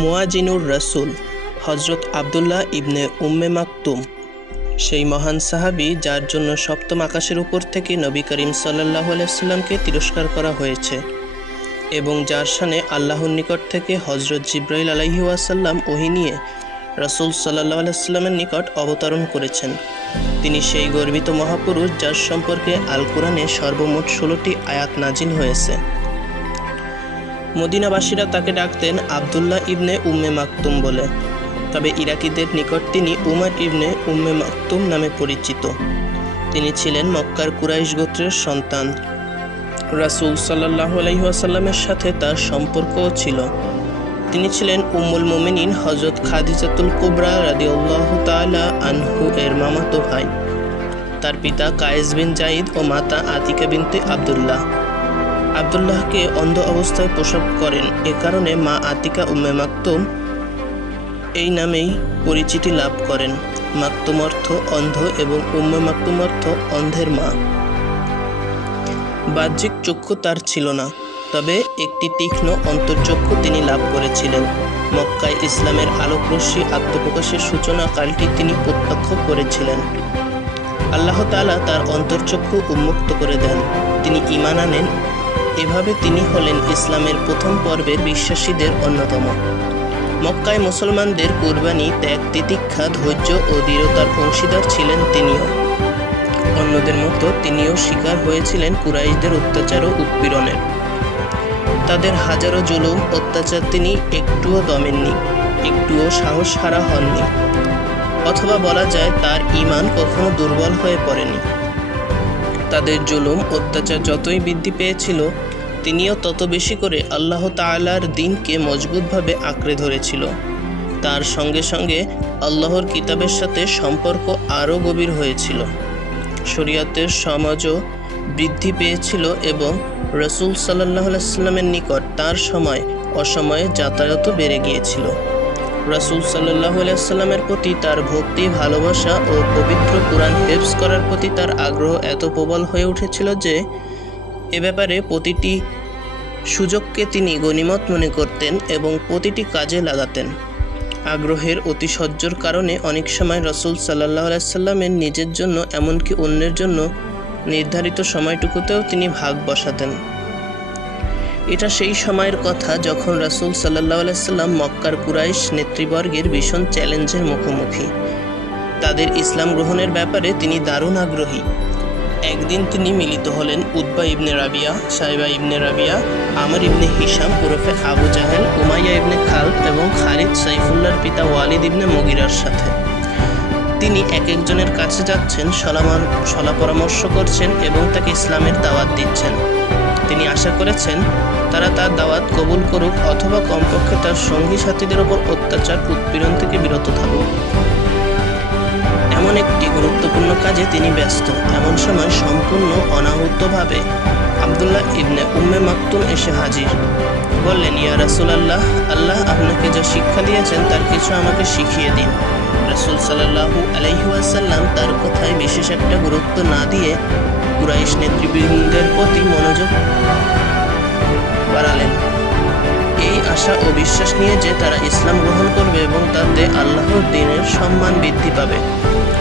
মুয়াজিনুর রাসূল হযরত আব্দুল্লাহ ইবনে উম্মে মাকতুম সেই মহান সাহাবী যার জন্য সপ্তম আকাশের উপর থেকে নবী করিম সাল্লাল্লাহু আলাইহি ওয়াসাল্লামকে তিরস্কার করা হয়েছে এবং যার শানে আল্লাহর নিকট থেকে হযরত জিবরাইল আলাইহি ওয়াসাল্লাম ওহী নিয়ে রাসূল সাল্লাল্লাহু আলাইহি ওয়াসাল্লামের নিকট অবতরণ করেছেন। তিনি সেই গর্বিত মহাপুরুষ যার সম্পর্কে আল কোরআনে সর্বমোট 16টি আয়াত নাজিল হয়েছে। মদিনাবাসীরা তাকে ডাকতেন আব্দুল্লাহ ইবনে উম্মে মাকতুম বলে, তবে ইরাকিদের নিকট তিনি উমর ইবনে উম্মে মাকতুম নামে পরিচিত। তিনি ছিলেন মক্কার কুরাইশ গোত্রের সন্তান। রাসূল সাল্লাল্লাহু আলাইহি ওয়াসাল্লামের সাথে তার সম্পর্কও ছিল। তিনি ছিলেন উম্মুল মুমিনিন হযরত খাদিজাতুল কুবরা রাদিয়াল্লাহু তাআলা আনহু এর মামাতো ভাই। তার পিতা কায়েস বিন জাইদ ও মাতা আতিকা বিনতে আব্দুল্লাহ। আব্দুল্লাহকে অন্ধ অবস্থায় প্রসব করেন, এ কারণে মা আতিকা উম্মে মাকতুম এই নামেই পরিচিতি লাভ করেন। মাকতুম অর্থ অন্ধ এবং উম্মে মাকতুম অর্থ অন্ধের মা। বাহ্যিক চক্ষু তার ছিল না, তবে একটি তীক্ষ্ণ অন্তর্চক্ষু তিনি লাভ করেছিলেন। মক্কায় ইসলামের আলোকরশ্মি আত্মপ্রকাশের সূচনা কালটি তিনি প্রত্যক্ষ করেছিলেন। আল্লাহ তাআলা তার অন্তর্চক্ষু উন্মুক্ত করে দেন, তিনি ঈমান আনেন। এভাবে তিনি হলেন ইসলামের প্রথম পর্বের বিশ্বাসীদের অন্যতম। মক্কায় মুসলমানদের কুরবানি, ত্যাগ, তিতিক্ষা, ধৈর্য ও দৃঢ়তার অংশীদার ছিলেন তিনিও। অন্যদের মতো তিনিও শিকার হয়েছিলেন কুরাইশদের অত্যাচার ও উৎপীড়নের। তাদের হাজারো জুলুম অত্যাচার তিনি একটুও দমেননি, একটুও সাহস হারা হননি, অথবা বলা যায় তার ঈমান কখনো দুর্বল হয়ে পড়েনি। তাদের জুলুম অত্যাচার যতই বৃদ্ধি পেয়েছিল, তিনিও তত বেশি করে আল্লাহ তাআলার দ্বীনকে মজবুতভাবে আঁকড়ে ধরেছিল। তার সঙ্গে সঙ্গে আল্লাহর কিতাবের সাথে সম্পর্ক আরও গভীর হয়েছিল। শরীয়তের সমাজও বৃদ্ধি পেয়েছিল এবং রাসূল সাল্লাল্লাহু আলাইহি ওয়াসাল্লামের নিকট তার সময় অসময়ে যাতায়াতও বেড়ে গিয়েছিল। রাসূল সাল্লাল্লাহু আলাইহি ওয়াসাল্লামের প্রতি তার ভক্তি, ভালোবাসা ও পবিত্র কুরআন হিফজ করার প্রতি তার আগ্রহ এত প্রবল হয়ে উঠেছিল যে এ ব্যাপারে প্রতিটি সুযোগকে তিনি গনিমত মনে করতেন এবং প্রতিটি কাজে লাগাতেন। আগ্রহের অতিশয্যর কারণে অনেক সময় রাসূল সাল্লাল্লাহু আলাইহি ওয়াসাল্লামের নিজের জন্য এমনকি অন্যের জন্য নির্ধারিত সময়টুকুতেও তিনি ভাগ বসাতেন। এটা সেই সময়ের কথা যখন রাসূল সাল্লাল্লাহু আলাইহি ওয়াসাল্লাম মক্কার কুরাইশ নেতৃবর্গের ভীষণ চ্যালেঞ্জের মুখোমুখি। তাদের ইসলাম গ্রহণের ব্যাপারে তিনি দারুণ আগ্রহী। একদিন তিনি মিলিত হলেন উতবা ইবনে রাবিয়া, সাইবা ইবনে রাবিয়া, আমর ইবনে হিশাম ওরফে আবু জাহেল, উমাইয়া ইবনে খালদ এবং খালিদ সাইফুল্লাহর পিতা ওয়ালিদ ইবনে মুগিরার সাথে। তিনি এক একজনের কাছে যাচ্ছেন, সলা পরামর্শ করছেন এবং তাকে ইসলামের দাওয়াত দিচ্ছেন। তিনি আশা করেছেন তারা তার দাওয়াত কবুল করুক অথবা কমপক্ষে তার সঙ্গী সাথীদের ওপর অত্যাচার উৎপীড়ন থেকে বিরত থাকুক। এমন একটি গুরুত্বপূর্ণ কাজে তিনি ব্যস্ত। এমন সময় সম্পূর্ণ অনাহুতভাবে আব্দুল্লাহ ইবনে উম্মে মাকতুম এসে হাজির। বললেন, ইয়া রাসূলুল্লাহ, আল্লাহ আপনাকে যা শিক্ষা দিয়েছেন তার কিছু আমাকে শিখিয়ে দিন। রাসূল সাল্লাল্লাহু আলাইহি ওয়াসাল্লাম তার কথায় বিশেষ একটা গুরুত্ব না দিয়ে কুরাইশ নেতৃবৃন্দের প্রতি মনোযোগ বাড়ালেন, এই আশা ও বিশ্বাস নিয়ে যে তারা ইসলাম গ্রহণ করবে এবং তাতে আল্লাহর দ্বীনের সম্মান বৃদ্ধি পাবে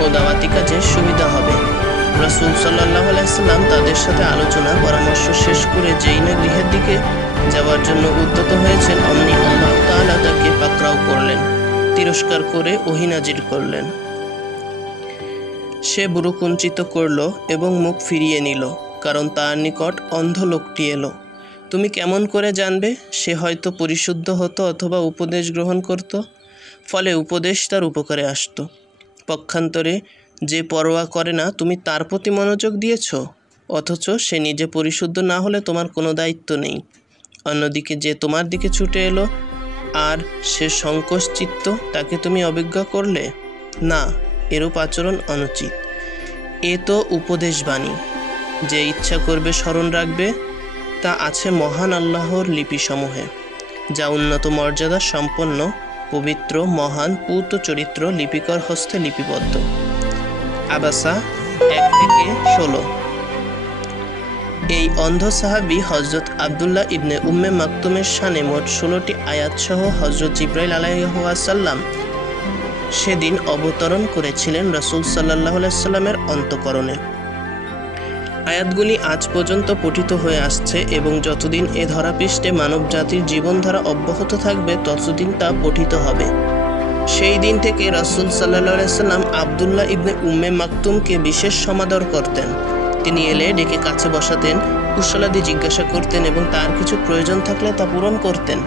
ও দাওয়াতি কাজের সুবিধা হবে। রাসূল সাল্লাল্লাহু আলাইহি ওয়াসাল্লাম তাদের সাথে আলোচনা পরামর্শ শেষ করে যেই না গৃহের দিকে যাওয়ার জন্য উদ্যত হয়েছেন, অমনি আল্লাহ তাআলা তাকে পাকড়াও করলেন, তিরস্কার করে ওহী নাজিল করলেন। সে বুড়ো কুঞ্চিত করল এবং মুখ ফিরিয়ে নিল, কারণ তার নিকট অন্ধ লোকটি এলো। তুমি কেমন করে জানবে? সে হয়তো পরিশুদ্ধ হতো অথবা উপদেশ গ্রহণ করত, ফলে উপদেশ তার উপকারে আসত। পক্ষান্তরে যে পরোয়া করে না, তুমি তার প্রতি মনোযোগ দিয়েছ, অথচ সে নিজে পরিশুদ্ধ না হলে তোমার কোনো দায়িত্ব নেই। অন্যদিকে যে তোমার দিকে ছুটে এলো আর সে সংকোচচিত্ত, তাকে তুমি অবজ্ঞা করলে না, এরূপ আচরণ অনুচিত। এ তো উপদেশবাণী। যে ইচ্ছা করবে স্মরণ রাখবে, তা আছে মহান আল্লাহর লিপিসমূহে, যা উন্নত মর্যাদা সম্পন্ন, পবিত্র, মহান, পূত চরিত্র লিপিকর হস্তে লিপিবদ্ধ। আবাসা 1 থেকে 16। এই অন্ধ সাহাবী হযরত আব্দুল্লাহ ইবনে উম্মে মাকতুমের শানে মোট 16টি আয়াত সহ হযরত জিবরাইল আলাইহিস সালাম সেদিন অবতরণ করেছিলেন রাসূল সাল্লাল্লাহু আলাইহি সাল্লামের অন্তঃকরণে। আয়াতগুলি আজ পর্যন্ত পঠিত হয়ে আসছে এবং যতদিন এ ধরাপৃষ্ঠে মানব জাতির জীবনধারা অব্যাহত থাকবে ততদিন তা পঠিত হবে। সেই দিন থেকে রাসূল সাল্লাল্লাহু আলাইহি সাল্লাম আব্দুল্লাহ ইবনে উম্মে মাকতুমকে বিশেষ সমাদর করতেন। তিনি এলে ডেকে কাছে বসাতেন, কুশলাদি জিজ্ঞাসা করতেন এবং তার কিছু প্রয়োজন থাকলে তা পূরণ করতেন।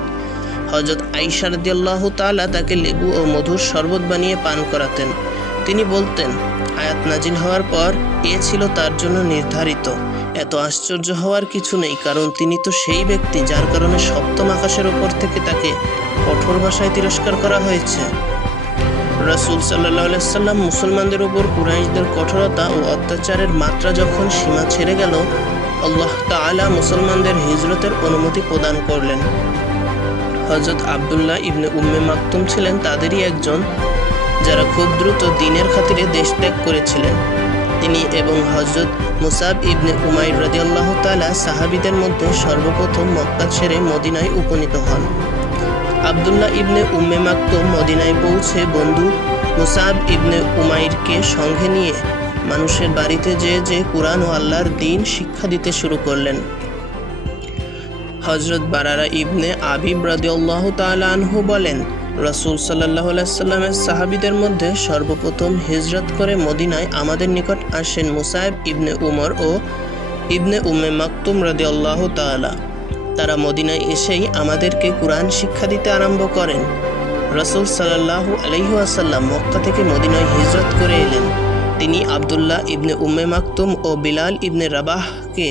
হযরত আয়েশা রাদিয়াল্লাহু তাআলা তাকে লেবু ও মধুর শরবত বানিয়ে পান করাতেন। তিনি বলতেন, আয়াত নাজিল হওয়ার পর এ ছিল তার জন্য নির্ধারিত। এত আশ্চর্য হওয়ার কিছু নেই, কারণ তিনি তো সেই ব্যক্তি যার কারণে সপ্তম আকাশের ওপর থেকে তাকে কঠোর ভাষায় তিরস্কার করা হয়েছে। রাসূল সাল্লাল্লাহু আলাইহি সাল্লাম মুসলমানদের উপর কুরাইশদের কঠোরতা ও অত্যাচারের মাত্রা যখন সীমা ছেড়ে গেল, আল্লাহ তাআলা মুসলমানদের হিজরতের অনুমতি প্রদান করলেন। হযরত আব্দুল্লাহ ইবনে উম্মে মাকতুম ছিলেন তাদেরই একজন, যারা খুব দ্রুত দ্বীনের খাতিরে দেশ ত্যাগ করেছিলেন। তিনি এবং হযরত মুসাব ইবনে উমাইর রাদিয়াল্লাহু তাআলা সাহাবীদের মধ্যে সর্বপ্রথম মক্কা ছেড়ে মদিনায় উপনীত হন। আব্দুল্লাহ ইবনে উম্মে মাকতুম মদিনায় পৌঁছে বন্ধু মুসাব ইবনে উমাইরকে সঙ্গে নিয়ে মানুষের বাড়িতে যেয়ে কুরআন ও আল্লাহর দ্বীন শিক্ষা দিতে শুরু করলেন। হযরত বারারা ইবনে আবিব রাদিয়াল্লাহু তাআলা আনহু বলেন, রাসূল সাল্লাল্লাহু আলাইহি সাল্লামের সাহাবীদের মধ্যে সর্বপ্রথম হিজরত করে মদিনায় আমাদের নিকট আসেন মুসাব ইবনে উমর ও ইবনে উম্মে মাকতুম রাদিয়াল্লাহু তাআলা। তারা মদিনায় এসেই আমাদেরকে কুরআন শিক্ষা দিতে আরম্ভ করেন। রাসূল সাল্লাল্লাহু আলাইহি ওয়াসাল্লাম মক্কা থেকে মদিনায় হিজরত করে এলেন। তিনি আব্দুল্লাহ ইবনে উম্মে মাকতুম ও বিলাল ইবনে রাবাহকে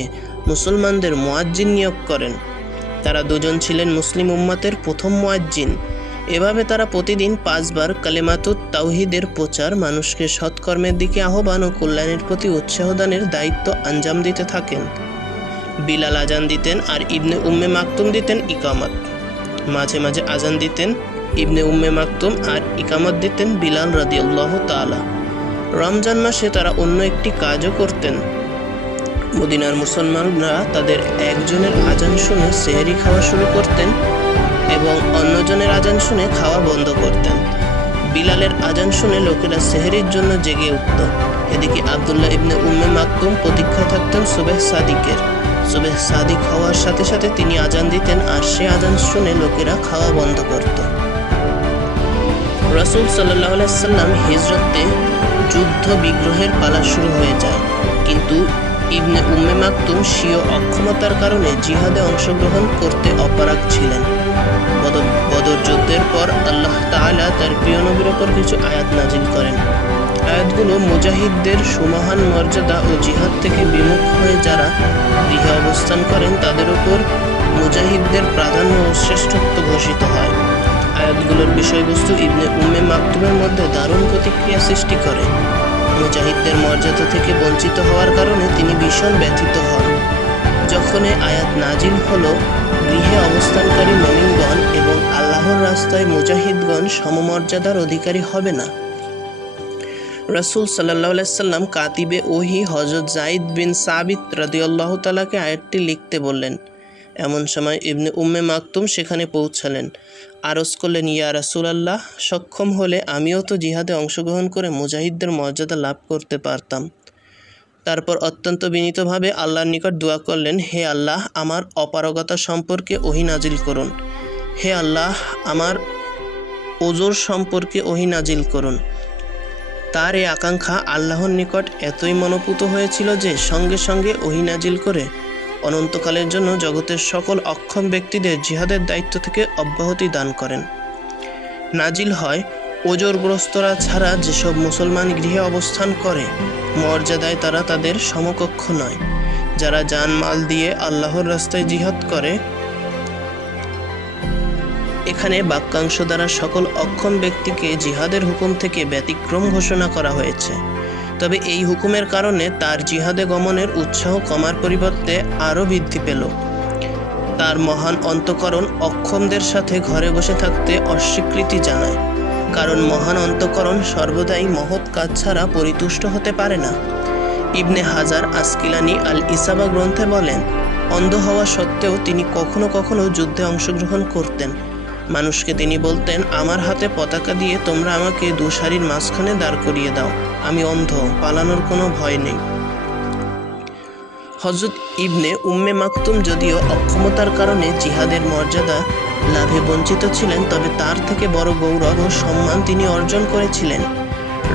মুসলমানদের মুয়াজ্জিন নিয়োগ করেন। তারা দুজন ছিলেন মুসলিম উম্মতের প্রথম মুয়াজ্জিন। এভাবে তারা প্রতিদিন 5 বার কালেমাতুত তাওহীদের প্রচার, মানুষকে সৎকর্মের দিকে আহ্বান ও কল্যাণের প্রতি উৎসাহ দানের দায়িত্ব আঞ্জাম দিতে থাকেন। বিলাল আজান দিতেন আর ইবনে উম্মে মাকতুম দিতেন ইকামত। মাঝে মাঝে আজান দিতেন ইবনে উম্মে মাকতুম আর ইকামত দিতেন বিলাল রাদিয়াল্লাহু তাআলা। রমজান মাসে তারা অন্য একটি কাজও করতেন। মদিনার মুসলমানরা তাদের একজনের আজান শুনে সেহরি খাওয়া শুরু করতেন এবং অন্যজনের আজান শুনে খাওয়া বন্ধ করতেন। বিলালের আজান শুনে লোকেরা সেহরির জন্য জেগে উঠত। এদিকে আব্দুল্লাহ ইবনে উম্মে মাকতুম প্রতীক্ষায় থাকতেন সুবহ সাদিকের। সুবহ সাদিক হওয়ার সাথে সাথে তিনি আজান দিতেন আর সে আজান শুনে লোকেরা খাওয়া বন্ধ করত। রাসূল সাল্লাল্লাহু আলাইহি সাল্লাম হিজরতে যুদ্ধ বিগ্রহের পালা শুরু হয়ে যায়, কিন্তু ইবনে উম্মে মাকতুম স্বীয় অক্ষমতার কারণে জিহাদে অংশগ্রহণ করতে অপারগ ছিলেন। বদর যুদ্ধের পর আল্লাহ তাআলা তার প্রিয় নবীর উপর কিছু আয়াত নাজিল করেন। আয়াতগুলো মুজাহিদদের সুমহান মর্যাদা ও জিহাদ থেকে বিমুখ হয়ে যারা গৃহে অবস্থান করেন তাদের উপর মুজাহিদদের প্রাধান্য ও শ্রেষ্ঠত্ব ঘোষিত হয়। আয়াতগুলোর বিষয়বস্তু ইবনে উম্মে মাকতুমের মধ্যে দারুণ প্রতিক্রিয়া সৃষ্টি করে। মুজাহিদদের মর্যাদা থেকে বঞ্চিত হওয়ার কারণে তিনি ভীষণ ব্যথিত হন। যখন এই আয়াত নাজিল হলো, গৃহে অবস্থানকারী মুমিনগণ এবং আল্লাহর রাস্তায় মুজাহিদগণ সমমর্যাদার অধিকারী হবে না। রাসূল সাল্লাল্লাহু আলাইহি সাল্লাম কাতিবে ওহী হযরত যায়েদ বিন সাবিত রাদিয়াল্লাহু তাআলাকে আয়াতটি লিখতে বললেন। এমন সময় ইবনে উম্মে মাকতুম সেখানে পৌঁছালেন। আরজ করলেন, ইয়া রাসূলুল্লাহ, সক্ষম হলে আমিও তো জিহাদে অংশগ্রহণ করে মুজাহিদদের মর্যাদা লাভ করতে পারতাম। তারপর অত্যন্ত বিনীতভাবে আল্লাহর নিকট দোয়া করলেন, হে আল্লাহ, আমার অপারগতা সম্পর্কে ওহী নাজিল করুন। হে আল্লাহ, আমার ওজর সম্পর্কে ওহী নাজিল করুন। তার এই আকাঙ্ক্ষা আল্লাহর নিকট এতই মনোপুত হয়েছিল যে সঙ্গে সঙ্গে ওহী নাজিল করে অনন্তকালের জন্য জগতের সকল অক্ষম ব্যক্তিদের জিহাদের দায়িত্ব থেকে অব্যাহতি দান করেন। নাজিল হয়, ওজরগ্রস্তরা ছাড়া যেসব মুসলমান গৃহে অবস্থান করে মর্যাদায় তারা তাদের সমকক্ষ নয়। যারা জান মাল দিয়ে আল্লাহর রাস্তায় জিহাদ করে, এখানে বাক্যাংশ দ্বারা সকল অক্ষম ব্যক্তিকে জিহাদের হুকুম থেকে ব্যতিক্রম ঘোষণা করা হয়েছে। তবে এই হুকুমের কারণে তার জিহাদে গমনের উৎসাহ কমার পরিবর্তে আরও বৃদ্ধি পেল। তার মহান অন্তঃকরণ অক্ষমদের সাথে ঘরে বসে থাকতে অস্বীকৃতি জানায়, কারণ মহান অন্তঃকরণ সর্বদাই মহৎ কাজ ছাড়া পরিতুষ্ট হতে পারে না। ইবনে হাজার আসকিলানি আল ইসাবা গ্রন্থে বলেন, অন্ধ হওয়া সত্ত্বেও তিনি কখনো কখনো যুদ্ধে অংশগ্রহণ করতেন। মানুষকে তিনি বলতেন, আমার হাতে পতাকা দিয়ে তোমরা আমাকে দুসারির মাঝখানে দাঁড় করিয়ে দাও, আমি অন্ধ, পালানোর কোনো ভয় নেই। হযরত ইবনে উম্মে মাকতুম যদিও অক্ষমতার কারণে জিহাদের মর্যাদা লাভে বঞ্চিত ছিলেন, তবে তার থেকে বড় গৌরব ও সম্মান তিনি অর্জন করেছিলেন।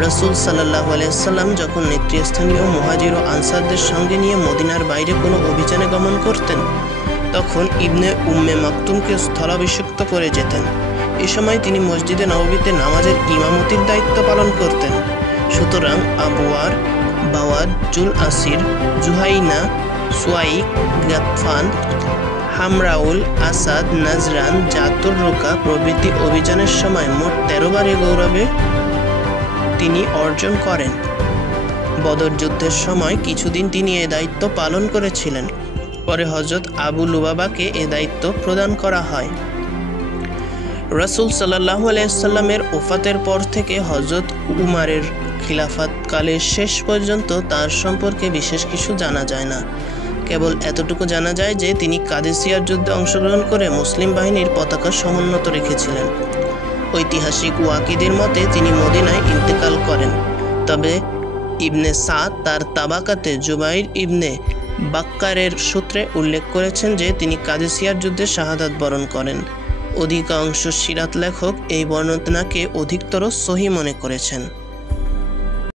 রাসূল সাল্লাল্লাহু আলাইহি সাল্লাম যখন নেতৃস্থানীয় মুহাজির ও আনসারদের সঙ্গে নিয়ে মদিনার বাইরে কোনো অভিযানে গমন করতেন, তখন ইবনে উম্মে মাকতুমকে স্থলাভিষিক্ত করে যেতেন। এ সময় তিনি মসজিদে নববীতে নামাজের ইমামতির দায়িত্ব পালন করতেন। সুতরাং আবওয়ার, বাওয়াদ, জুল আসির, জুহাইনা, সুয়াইক, গাতফান, হামরাউল আসাদ, নাজরান, জাতুর রুকা প্রভৃতি অভিযানের সময় মোট 13 বার এ গৌরবে তিনি অর্জন করেন। বদর যুদ্ধের সময় কিছুদিন তিনি এ দায়িত্ব পালন করেছিলেন। পরে হযরত আবু লুবাবাকে এ দায়িত্ব প্রদান করা হয়। রাসূল সাল্লাল্লাহু আলাইহি সাল্লামের ওফাতের পর থেকে হযরত উমারের খিলাফতকালে শেষ পর্যন্ত তার সম্পর্কে বিশেষ কিছু জানা যায় না। কেবল এতটুকু জানা যায় যে তিনি কাদেসিয়ার যুদ্ধে অংশগ্রহণ করে মুসলিম বাহিনীর পতাকা সমুন্নত রেখেছিলেন। ঐতিহাসিক ওয়াকিদের মতে তিনি মদিনায় ইন্তেকাল করেন, তবে ইবনে সাদ তার তাবাকাতে জুবাইর ইবনে বাক্কারের সূত্রে উল্লেখ করেছেন যে তিনি কাদেসিয়ার যুদ্ধে শাহাদাত বরণ করেন। অধিকাংশ সিরাত লেখক এই বর্ণনাকে অধিকতর সহিহ মনে করেছেন।